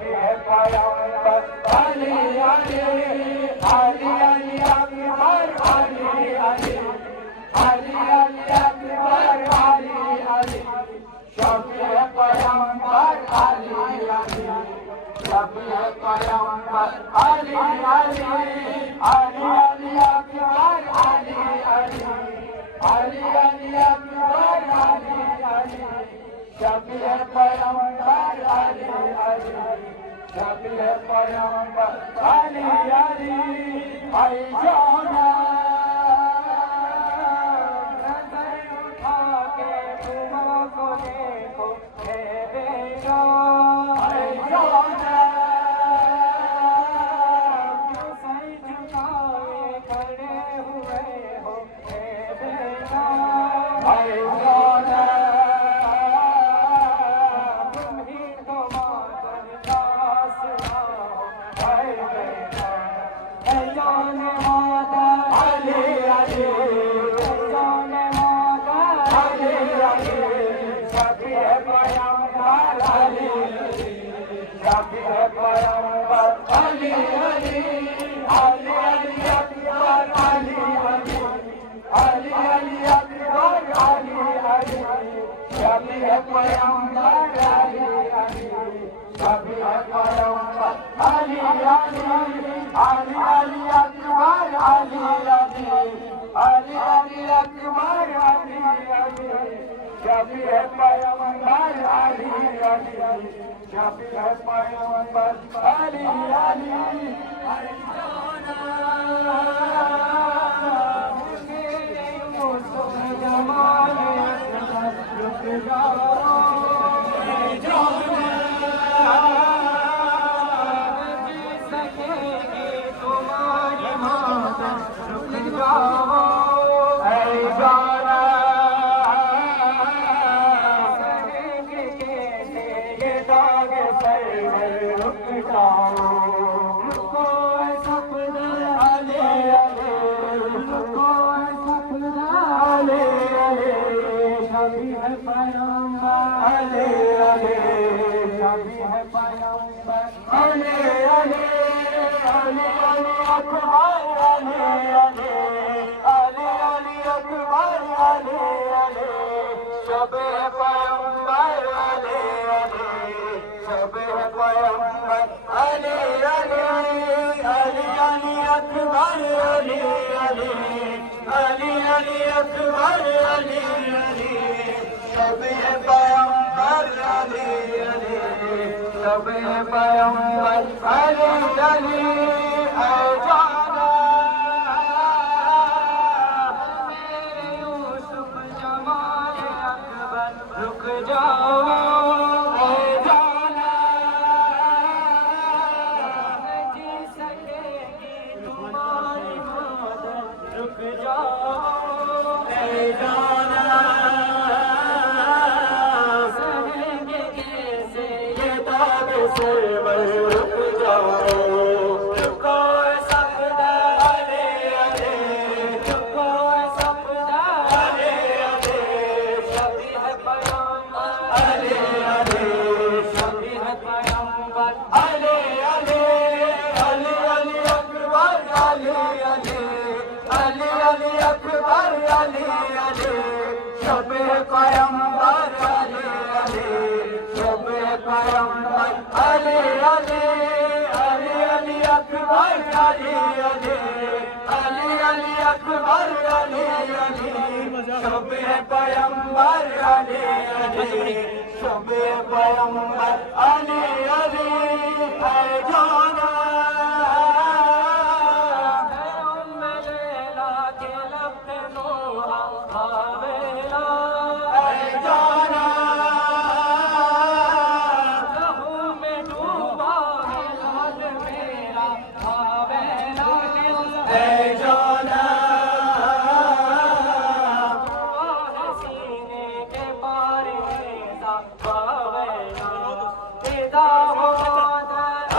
शबे पैगंबर अली अली अली अली अकबर अली अली अली अली अकबर अली अली शबे पैगंबर अली अली शबे पैगंबर अली अली अली अली अकबर अली अली अली अली अकबर अली अली शबे पैगंबर अली अली शबे पैगंबर अली अली आई जाना नजर उठा के तुम को देखो हे बेगा आई जाना क्यों सर झुकाए खड़े हुए हो हे बेगा आई जाना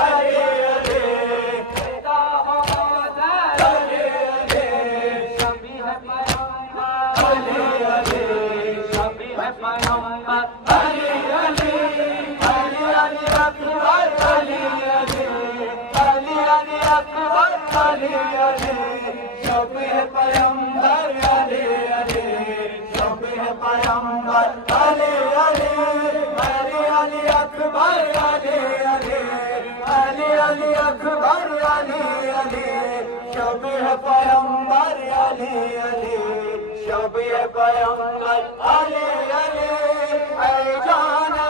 अरे अरे अली अकबर अली अली शबे पैगंबर अली अली शबे पैगंबर अली अली अली अली अकबर अली अली अली अली अकबर अली अली शबे पैगंबर अली अली शबे पैगंबर अली अली ऐ जाना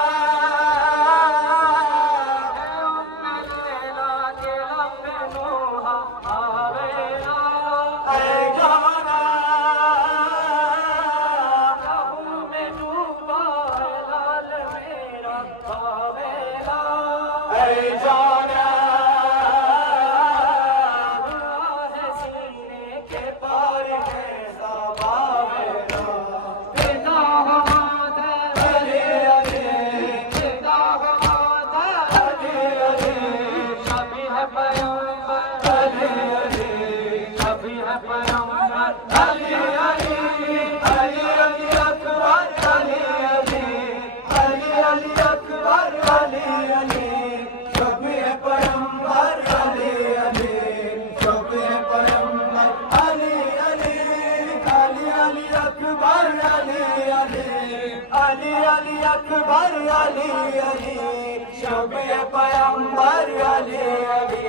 अली अकबर अली अली शबे पैगंबर अली अली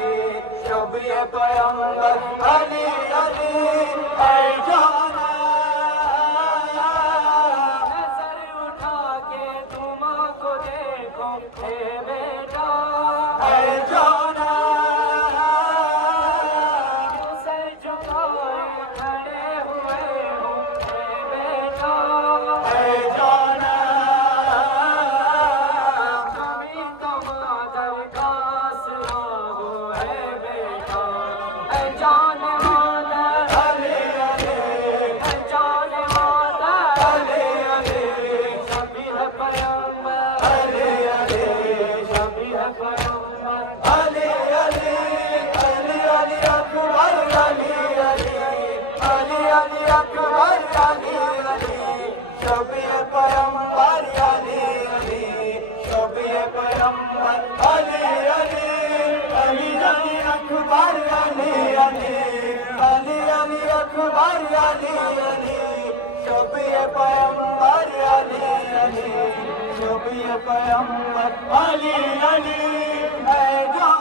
शबे पैगंबर अली अली ऐ जाना सर उठा के तुम को देखो हे बेटा ऐ जाना सर झुकाए खड़े हुए हो हे बेटा ऐ जाना पैगंबर अली अली